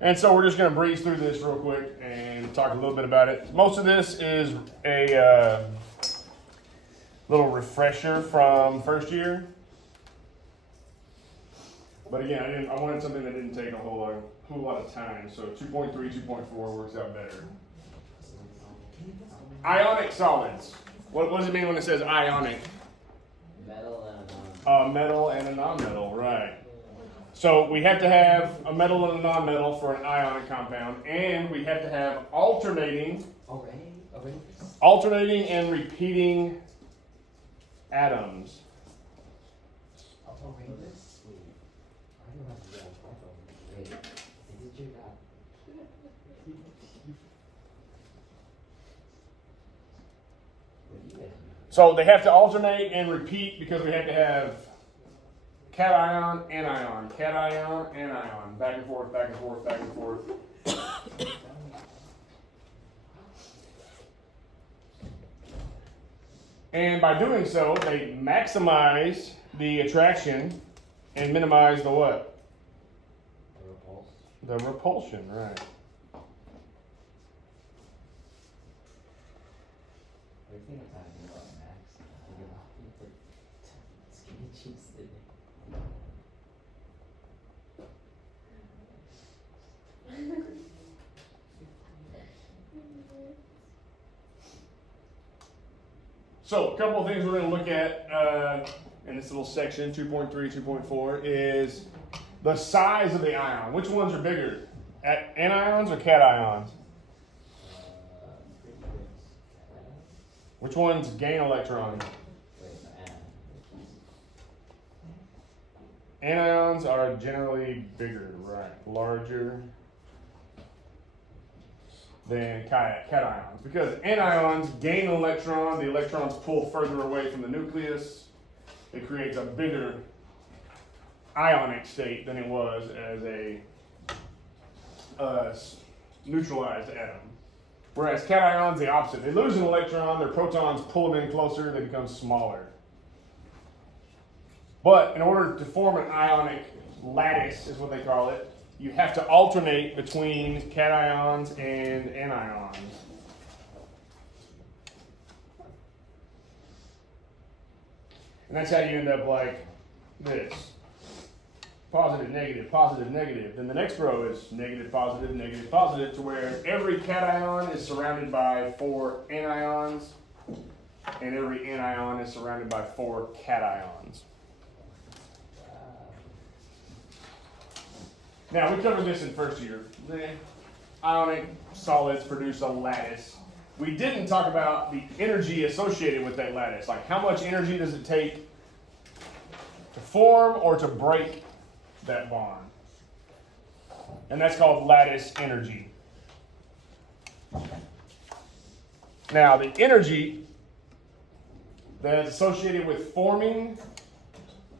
And so we're just going to breeze through this real quick and talk a little bit about it. Most of this is a little refresher from first year. But again, I wanted something that didn't take a whole lot of time. So 2.3, 2.4 works out better. Ionic solids. What does it mean when it says ionic? Metal and a non-metal. Metal and a non-metal, right. So we have to have a metal and a non-metal for an ionic compound, and we have to have alternating and repeating atoms. So they have to alternate and repeat because we have to have cation, anion, cation, anion, back and forth, back and forth, back and forth. And by doing so, they maximize the attraction and minimize the what? The repulsion, right. So a couple of things we're going to look at in this little section, 2.3, 2.4, is the size of the ion. Which ones are bigger, anions or cations? Which ones gain electrons? Anions are generally bigger, right? Larger than cations. Because anions gain an electron, the electrons pull further away from the nucleus. It creates a bigger ionic state than it was as a neutralized atom. Whereas cations, the opposite. They lose an electron, their protons pull them in closer, they become smaller. But in order to form an ionic lattice, is what they call it, you have to alternate between cations and anions. And that's how you end up like this. Positive, negative, positive, negative. Then the next row is negative, positive, negative, positive, to where every cation is surrounded by 4 anions, and every anion is surrounded by 4 cations. Now, we covered this in first year. Ionic solids produce a lattice. We didn't talk about the energy associated with that lattice. Like, how much energy does it take to form or to break that bond? And that's called lattice energy. Now, the energy that is associated with forming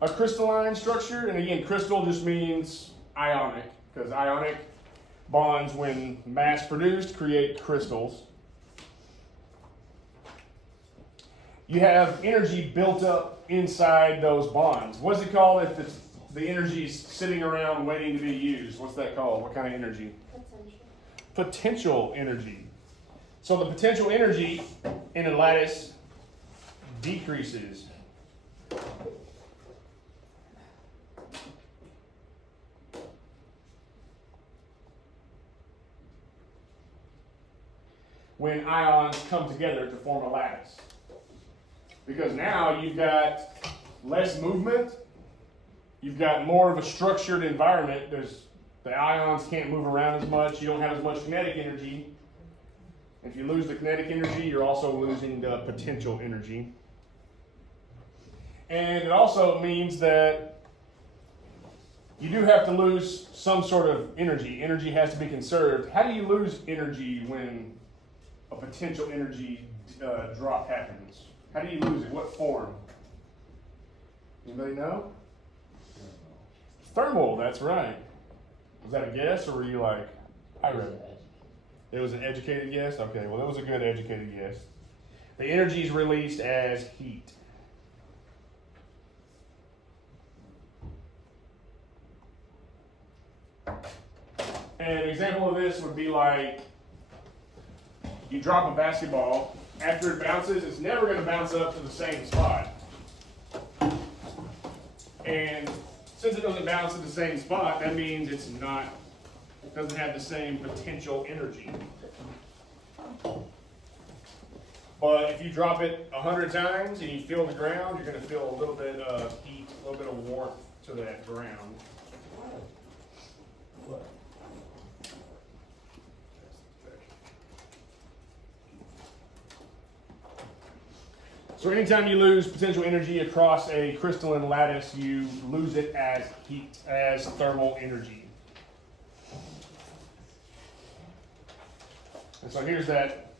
a crystalline structure, and again, crystal just means ionic, because ionic bonds, when mass produced, create crystals. You have energy built up inside those bonds. What's it called if the energy's sitting around waiting to be used? What's that called? What kind of energy? Potential energy. So the potential energy in a lattice decreases. When ions come together to form a lattice. Because now you've got less movement, you've got more of a structured environment. The ions can't move around as much, you don't have as much kinetic energy. If you lose the kinetic energy, you're also losing the potential energy. And it also means that you do have to lose some sort of energy. Energy has to be conserved. How do you lose energy when a potential energy drop happens? How do you lose it? What form? Anybody know? Thermal, that's right. Was that a guess, or were you like, I read it? It was an educated guess? Okay, well, that was a good educated guess. The energy is released as heat. an example of this would be like you drop a basketball. After it bounces, it's never going to bounce up to the same spot. And since it doesn't bounce at the same spot, that means it doesn't have the same potential energy. But if you drop it 100 times and you feel the ground, you're going to feel a little bit of heat, a little bit of warmth to that ground. So anytime you lose potential energy across a crystalline lattice, you lose it as heat, as thermal energy. And so here's that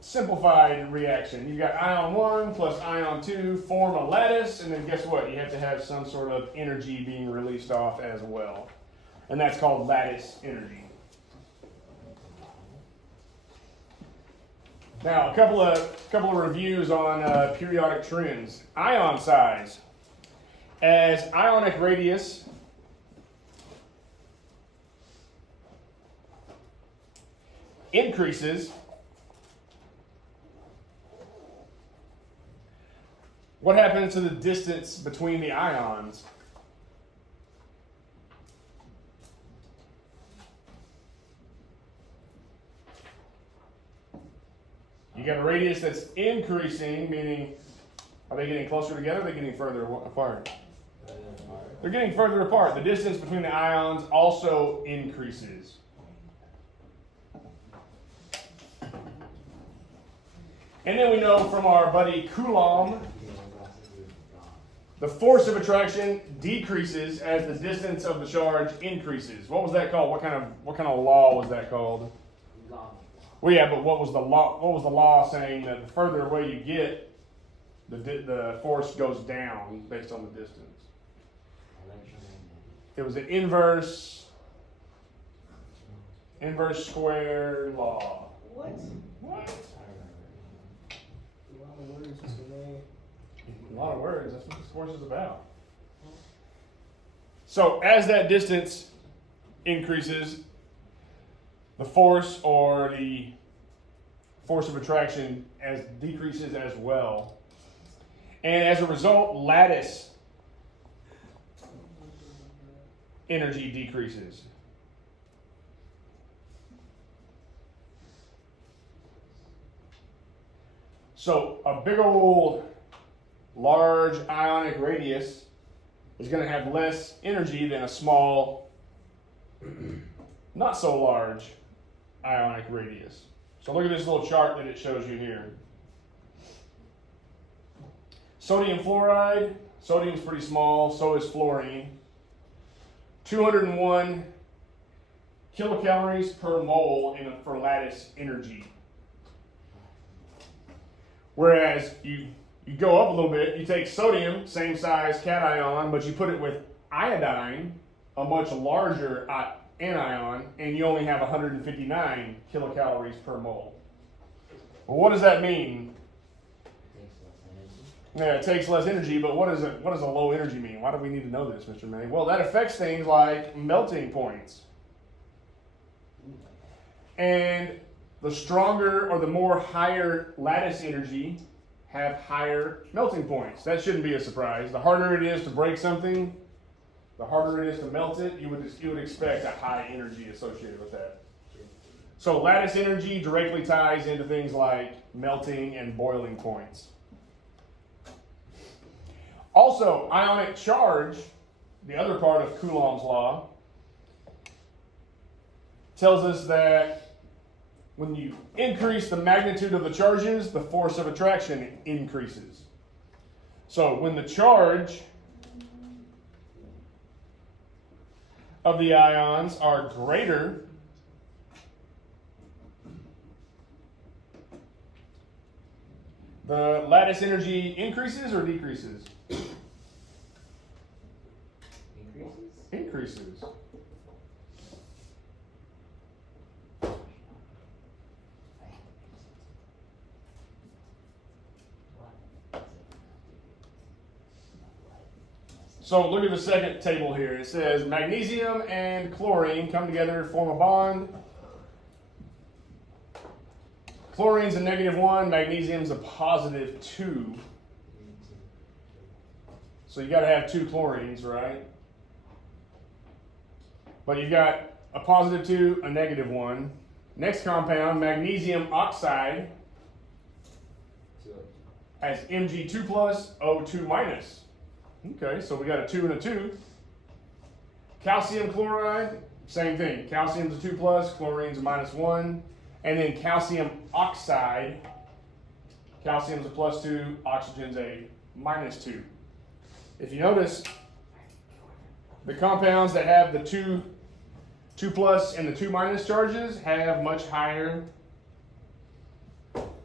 simplified reaction. You've got ion 1 plus ion 2 form a lattice, and then guess what? You have to have some sort of energy being released off as well. And that's called lattice energy. Now, a couple of reviews on periodic trends. Ion size. As ionic radius increases, what happens to the distance between the ions? You got a radius that's increasing, meaning are they getting closer together or are they getting further apart? They're getting further apart. The distance between the ions also increases. And then we know from our buddy Coulomb, the force of attraction decreases as the distance of the charge increases. What was that called? What kind of law was that called? Well, yeah, but what was the law? What was the law saying that the further away you get, the force goes down based on the distance? It was an inverse square law. What? What? A lot of words, Mr. Ray. A lot of words. That's what this course is about. So as that distance increases, the force or the force of attraction decreases as well. And as a result, lattice energy decreases. So a big old large ionic radius is going to have less energy than a small, not so large ionic radius. So look at this little chart that it shows you here. Sodium fluoride, sodium's pretty small, so is fluorine. 201 kilocalories per mole for lattice energy. Whereas you go up a little bit, you take sodium, same size cation, but you put it with iodine, a much larger anion, and you only have 159 kilocalories per mole. Well, what does that mean? Yeah, it takes less energy, but what does a low energy mean? Why do we need to know this, Mr. May? Well, that affects things like melting points. And the stronger or the more higher lattice energy have higher melting points. That shouldn't be a surprise. The harder it is to break something, the harder it is to melt it. You would expect a high energy associated with that. So lattice energy directly ties into things like melting and boiling points. Also, ionic charge, the other part of Coulomb's law, tells us that when you increase the magnitude of the charges, the force of attraction increases. So when the charge of the ions are greater, the lattice energy increases or decreases? Increases. So look at the second table here. It says magnesium and chlorine come together to form a bond. Chlorine's a -1, magnesium's a +2. So you got to have 2 chlorines, right? But you've got a +2, a -1. Next compound, magnesium oxide, has Mg2 plus, O2 minus. Okay, so we got a 2 and a 2. Calcium chloride, same thing. Calcium's a 2 plus, chlorine's a -1. And then calcium oxide, calcium's a +2, oxygen's a -2. If you notice, the compounds that have the 2 plus and the 2 minus charges have much higher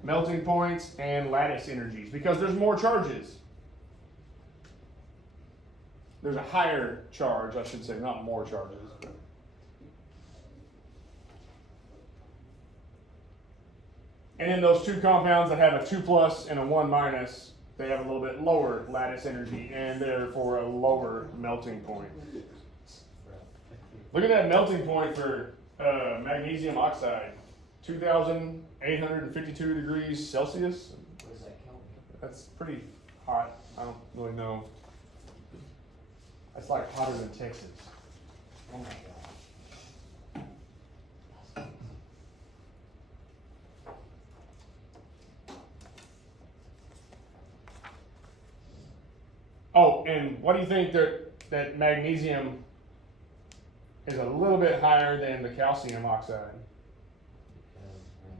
melting points and lattice energies because there's more charges. There's a higher charge, I should say, not more charges. And then those 2 compounds that have a 2 plus and a 1 minus, they have a little bit lower lattice energy and therefore a lower melting point. Look at that melting point for magnesium oxide, 2,852 degrees Celsius. What is that Kelvin? That's pretty hot. I don't really know. That's like hotter than Texas. Oh my god. Oh, and what do you think that magnesium is a little bit higher than the calcium oxide?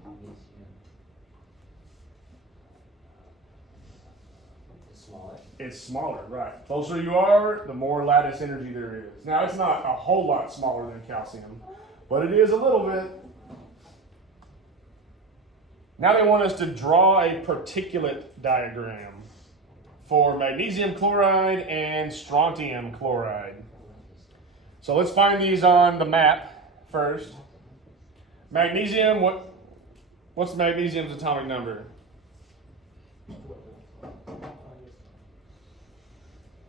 Magnesium is smaller. It's smaller, right. Closer you are, the more lattice energy there is. Now, it's not a whole lot smaller than calcium, but it is a little bit. Now they want us to draw a particulate diagram for magnesium chloride and strontium chloride. So let's find these on the map first. Magnesium, what's magnesium's atomic number?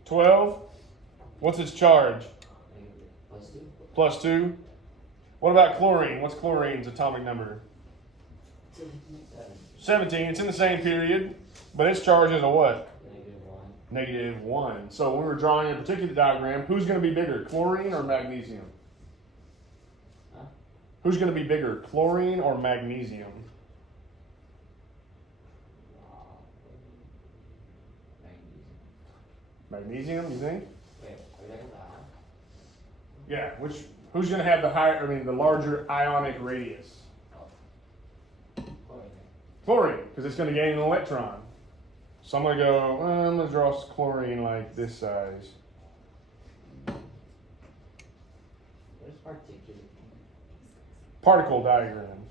12. What's its charge? +2. What about chlorine? What's chlorine's atomic number? 17. It's in the same period, but its charge is a what? -1. So when we're drawing a particulate diagram, who's going to be bigger, chlorine or magnesium? Huh? Who's going to be bigger, chlorine or magnesium? Magnesium, you think? Wait, are they the ion? Yeah. Who's going to have the larger ionic radius? Chlorine. Chlorine, because it's going to gain an electron. So I'm going to go, I'm going to draw chlorine like this size. What is particulate? Particle diagram.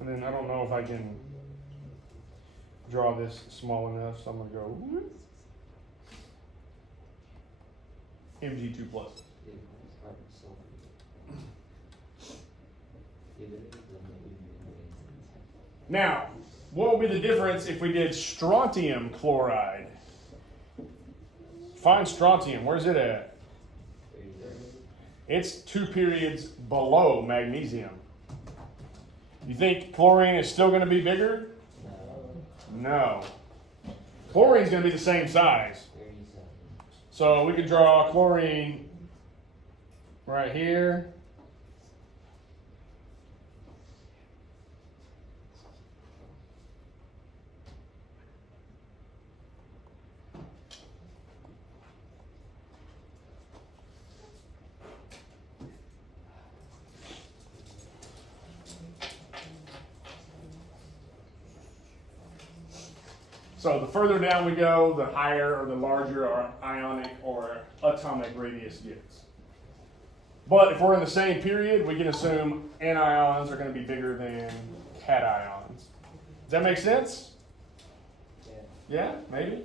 And then I don't know if I can draw this small enough, so I'm going to go whoop. Mg2 plus. Now, what would be the difference if we did strontium chloride? Find strontium. Where's it at? It's 2 periods below magnesium. You think chlorine is still going to be bigger? No. Chlorine's going to be the same size. So we could draw chlorine right here. So the further down we go, the higher or the larger our ionic or atomic radius gets. But if we're in the same period, we can assume anions are going to be bigger than cations. Does that make sense? Yeah, maybe?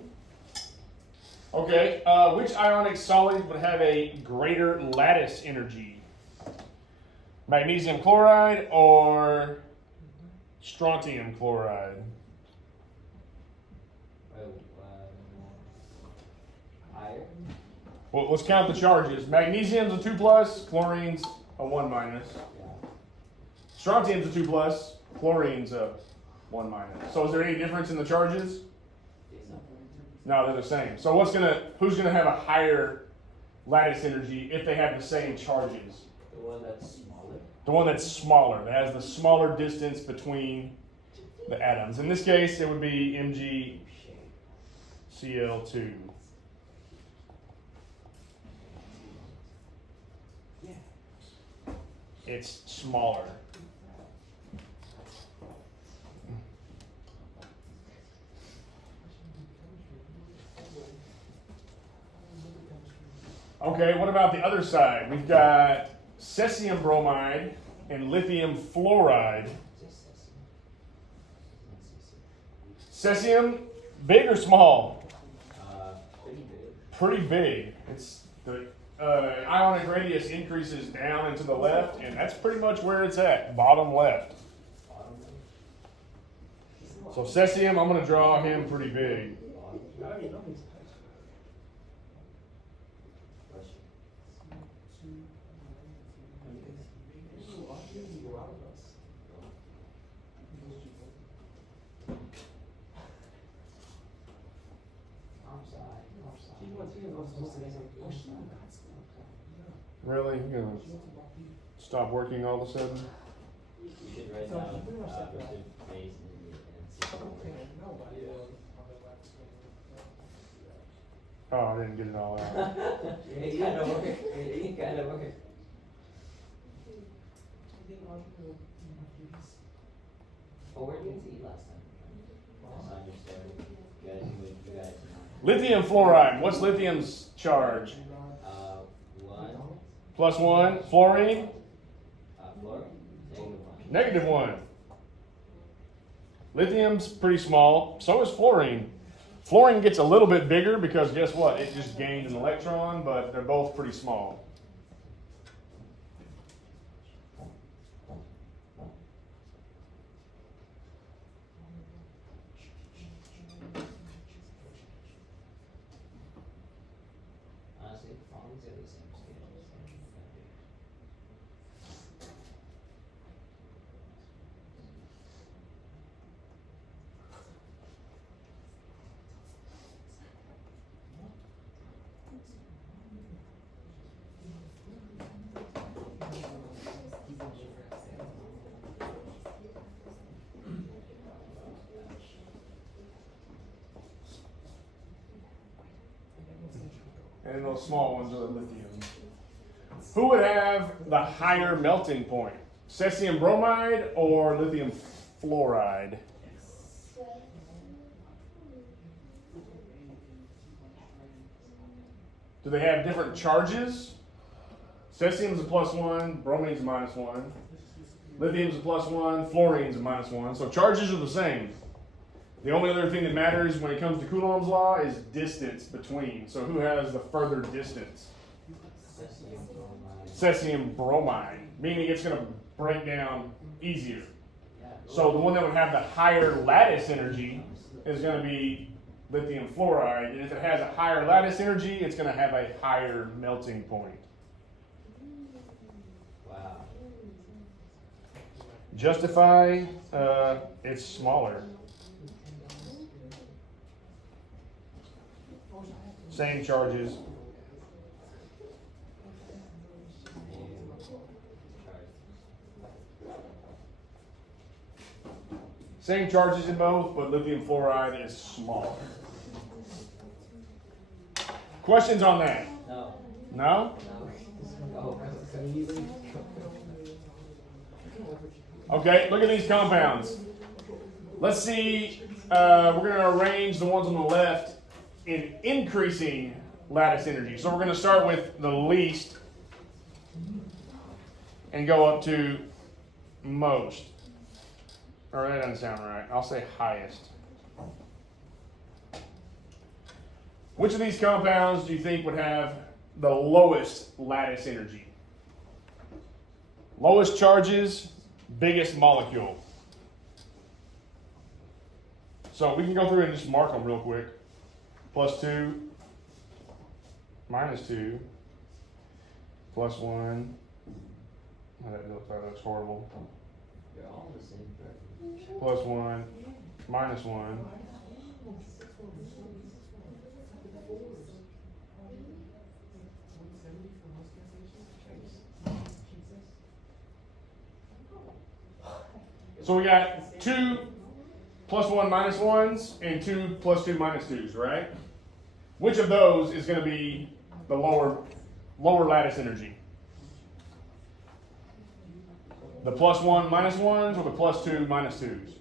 Okay, which ionic solid would have a greater lattice energy? Magnesium chloride or strontium chloride? Higher? Well, let's count the charges. Magnesium's a 2 plus, chlorine's a 1 minus. Yeah. Strontium's a 2 plus, chlorine's a 1 minus. So is there any difference in the charges? No, they're the same. So who's gonna have a higher lattice energy if they have the same charges? The one that's smaller? The one that's smaller, that has the smaller distance between the atoms. In this case, it would be MgCl2. It's smaller. Okay, what about the other side? We've got cesium bromide and lithium fluoride. Cesium, big or small? Pretty big. Pretty big. It's the ionic radius increases down and to the left, and that's pretty much where it's at, bottom left. So cesium, I'm going to draw him pretty big. Really? You're going to stop working all of a sudden? You should write down versus phase and Oh, I didn't get it all out. it kind of worked. It kind of worked. Oh, where did you see last time? Last time you started. You got it. Lithium fluoride. What's lithium's charge? 1. Plus 1. Fluorine? Fluorine? Negative 1. Lithium's pretty small. So is fluorine. Fluorine gets a little bit bigger because guess what? It just gained an electron, but they're both pretty small. Honestly, all these are the same scales. And those small ones are the lithium. Who would have the higher melting point? Cesium bromide or lithium fluoride? Do they have different charges? Cesium's a plus 1, bromine's a minus 1. Lithium's a plus 1, fluorine's a minus 1. So charges are the same. The only other thing that matters when it comes to Coulomb's law is distance between. So who has the further distance? Cesium bromide, meaning it's going to break down easier. So the one that would have the higher lattice energy is going to be lithium fluoride. And if it has a higher lattice energy, it's going to have a higher melting point. Wow. Justify, it's smaller. Same charges. Same charges in both, but lithium fluoride is smaller. Questions on that? No. No? No. Okay, look at these compounds. Let's see, we're going to arrange the ones on the left in increasing lattice energy. So we're going to start with the least and go up to most. Or that doesn't sound right. I'll say highest. Which of these compounds do you think would have the lowest lattice energy? Lowest charges, biggest molecule. So we can go through and just mark them real quick. +2, -2, +1. Oh, that looks horrible. They're all the same. +1, -1. So we got 2 +1 -1s and 2 +2 -2s, right? Which of those is going to be the lower lattice energy? The +1 -1s or the +2 -2s?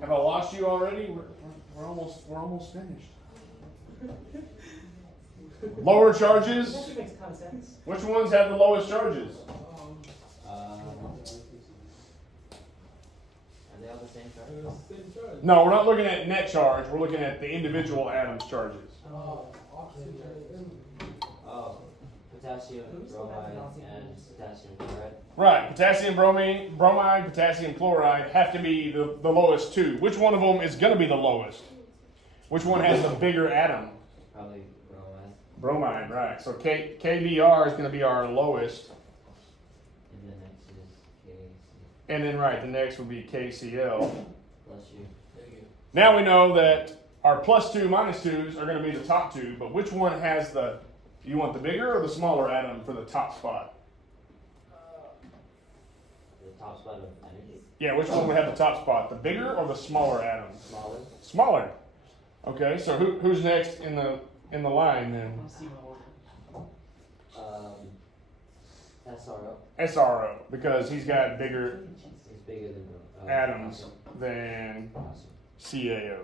Have I lost you already? We're almost finished. Lower charges. That makes kind of sense. Which ones have the lowest charges? Are they all the same charge? No, we're not looking at net charge. We're looking at the individual atoms' charges. Oh, potassium bromide and potassium chloride. Right, potassium bromide, potassium chloride have to be the lowest two. Which one of them is going to be the lowest? Which one has the bigger atom? Probably bromide. Bromide, right. So KBr is going to be our lowest. And the next is KC. And then, right, the next would be KCl. Plus you. Now we know that our +2 -2s are going to be the top two, but which one has the, you want the bigger or the smaller atom for the top spot? The top spot of energy. Yeah, which one would have the top spot? The bigger or the smaller atom? Smaller. Smaller. Okay, so who's next in the line then? SRO. SRO, because he's got bigger It's bigger than atoms than Awesome. CaO.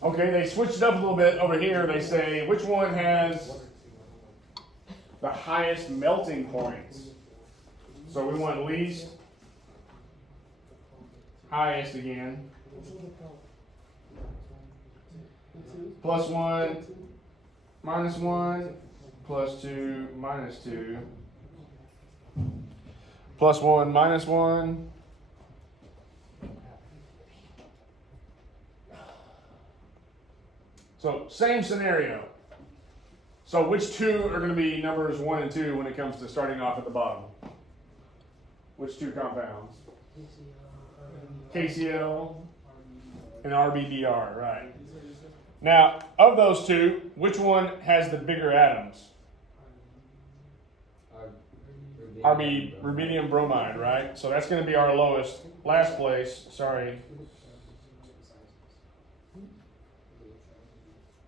Okay, they switched it up a little bit over here. They say which one has the highest melting points. So we want least, highest again. +1, -1, +2, -2. +1, -1. So same scenario. So which two are going to be numbers 1 and 2 when it comes to starting off at the bottom? Which two compounds? KCl and RBDR, right. Now, of those two, which one has the bigger atoms? Rubidium bromide, right? So that's going to be our lowest. Last place, sorry.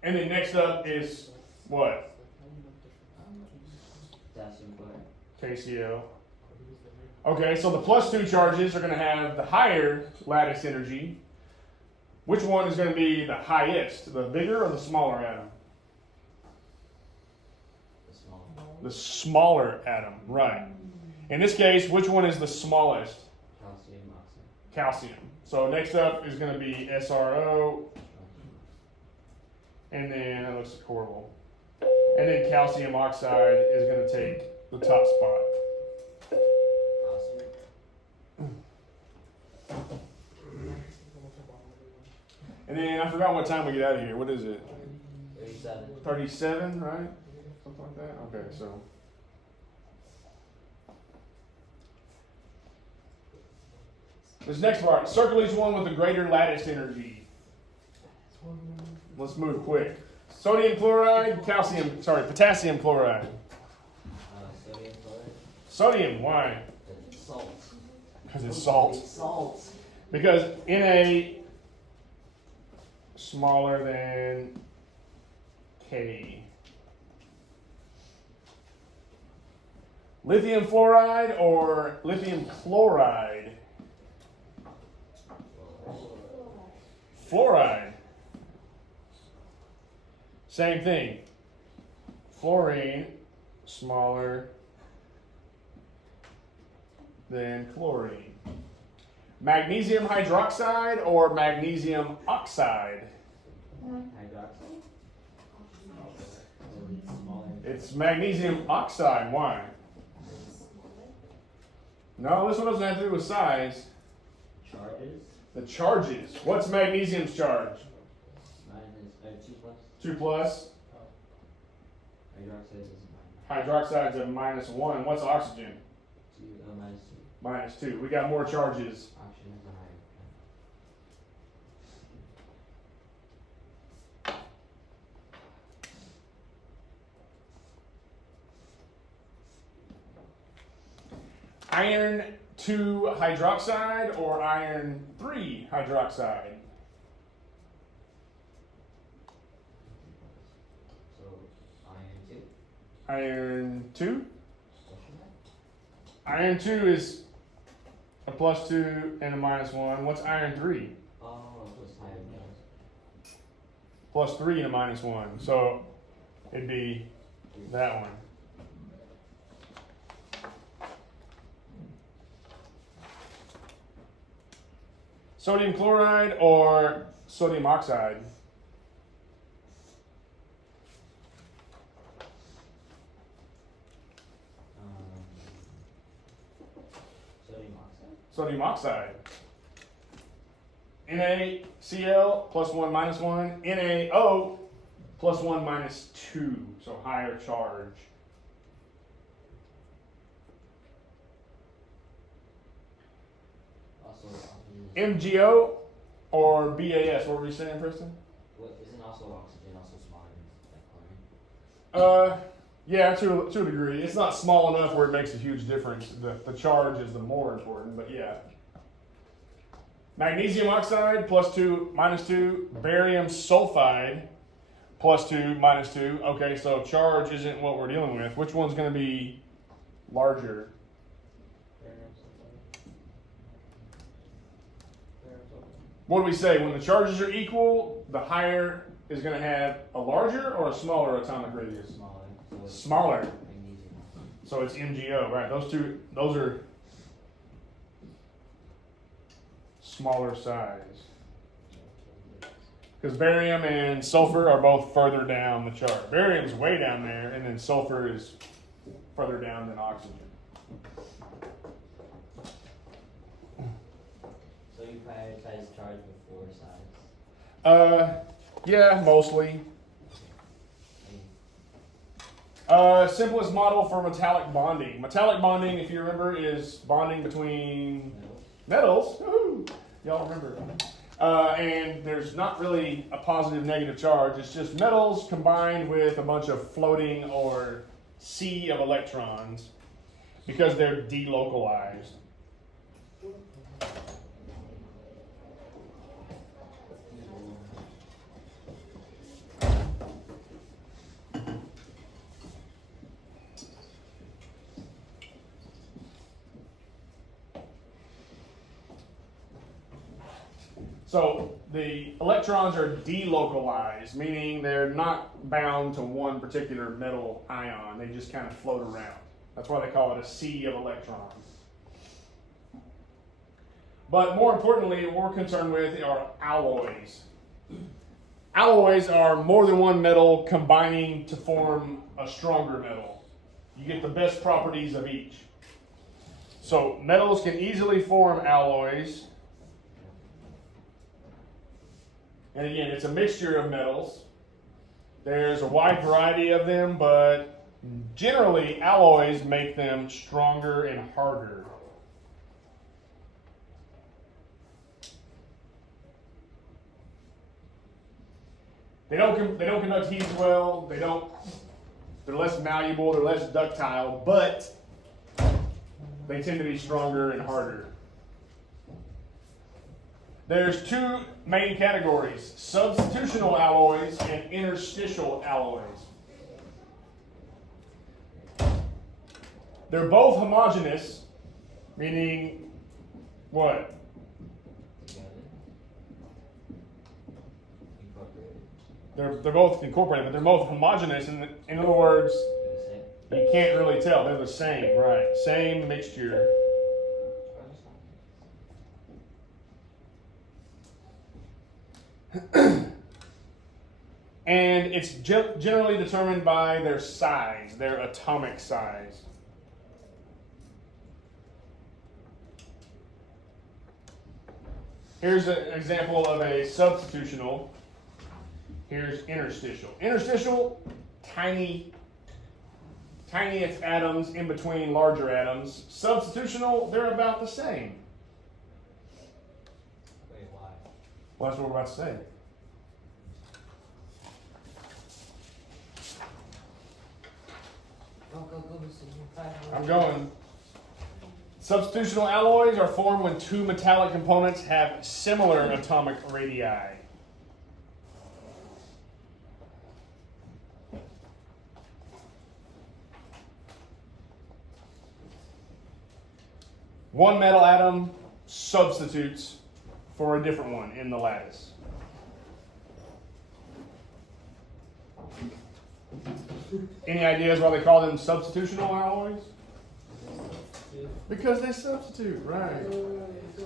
And then next up is what? Potassium chloride. KCl. Okay, so the +2 charges are going to have the higher lattice energy. Which one is going to be the highest, the bigger or the smaller atom? The small. The smaller atom, right. In this case, which one is the smallest? Calcium oxide. Calcium. So next up is going to be SRO, and then, that looks horrible. And then calcium oxide is going to take the top spot. And then I forgot what time we get out of here. What is it? 37. 37, right? Something like that? Okay, so. This next part, circle each one with the greater lattice energy. Let's move quick. Sodium chloride, potassium chloride. Sodium chloride. Sodium, why? It's salt. Because it's salt. It's salt. Because Na smaller than K. Lithium fluoride or lithium chloride? Fluoride. Same thing. Fluorine, smaller than chlorine. Magnesium hydroxide or magnesium oxide? Hydroxide? It's magnesium oxide. Why? No, this one doesn't have to do with size. Charges? The charges. What's magnesium's charge? Minus 2 plus. 2 plus. Hydroxide is Hydroxide's a -1. What's oxygen? minus 2. -2. We got more charges. Oxygen is a higher. Iron 2 hydroxide or iron 3 hydroxide? So, iron 2. Iron 2? Iron 2 is a +2 and a -1. What's iron 3? Oh, it was higher. +3 and a -1. So it'd be that one. Sodium chloride or sodium oxide? Sodium oxide. Sodium oxide. NaCl +1 -1. NaO +1 -2. So higher charge. Also, MgO or BAS? What were you saying, Preston? what isn't also oxygen also smaller than chlorine? Yeah, to a degree. It's not small enough where it makes a huge difference. The charge is the more important, but yeah. Magnesium oxide +2 -2. Barium sulfide +2 -2. Okay, so charge isn't what we're dealing with. Which one's going to be larger? What do we say? When the charges are equal, the higher is going to have a larger or a smaller atomic radius? Smaller. So it's Smaller. magnesium. So it's MgO, right? Those are smaller size. Because barium and sulfur are both further down the chart. Barium's way down there, and then sulfur is further down than oxygen. So you prioritize charge before size. Yeah, mostly. Simplest model for metallic bonding. Metallic bonding, if you remember, is bonding between metals. Woo-hoo. Y'all remember. And there's not really a positive negative charge. It's just metals combined with a bunch of floating or sea of electrons because they're delocalized. So the electrons are delocalized, meaning they're not bound to one particular metal ion. They just kind of float around. That's why they call it a sea of electrons. But more importantly, what we're concerned with are alloys. Alloys are more than one metal combining to form a stronger metal. You get the best properties of each. So metals can easily form alloys. And again, it's a mixture of metals. There's a wide variety of them, but generally alloys make them stronger and harder. They don't conduct heat as well. They're less malleable, they're less ductile, but they tend to be stronger and harder. There's two main categories, substitutional alloys and interstitial alloys. They're both homogeneous, meaning what? Together. Incorporated. They're both incorporated, but they're both homogeneous. In other words, They're the same. you can't really tell. They're the same, right? Same mixture. And it's generally determined by their size, their atomic size. Here's an example of a substitutional. Here's interstitial. Interstitial, tiny atoms in between larger atoms. Substitutional, they're about the same. Wait, why? Well, that's what we're about to say. Go, I'm going. Substitutional alloys are formed when two metallic components have similar atomic radii. One metal atom substitutes for a different one in the lattice. Any ideas why they call them substitutional alloys? Because they substitute, right.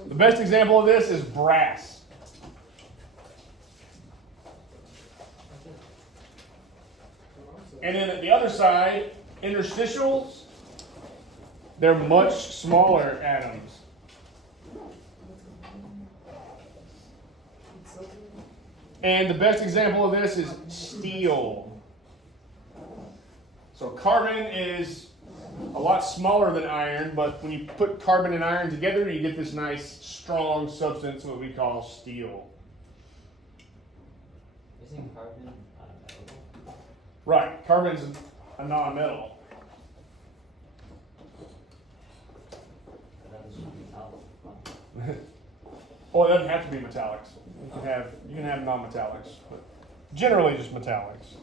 The best example of this is brass. And then at the other side, interstitials, they're much smaller atoms. And the best example of this is steel. So carbon is a lot smaller than iron, but when you put carbon and iron together, you get this nice, strong substance, what we call steel. Isn't carbon not a metal? Right, carbon's a non-metal. That should be metal. Well, it doesn't have to be metallics. You can have non-metallics, but generally just metallics.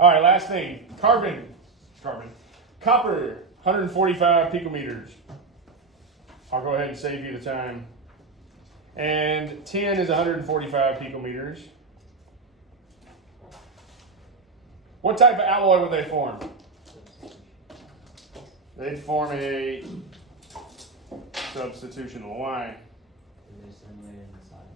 All right, last thing, carbon. Copper, 145 picometers. I'll go ahead and save you the time. And tin is 145 picometers. What type of alloy would they form? They'd form a substitutional. Why? They're similar in size.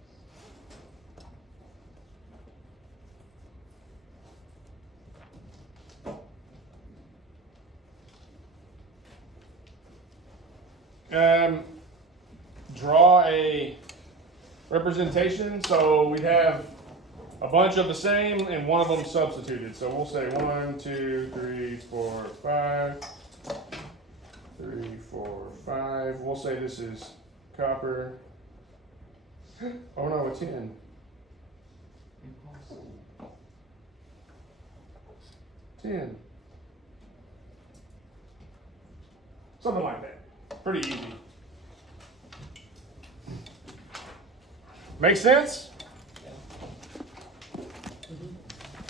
Draw a representation. So we'd have a bunch of the same and one of them substituted. So we'll say 1, 2, 3, 4, 5. 3, 4, 5. We'll say this is copper. Oh no, it's tin. Tin. Something like that. Pretty easy. Make sense?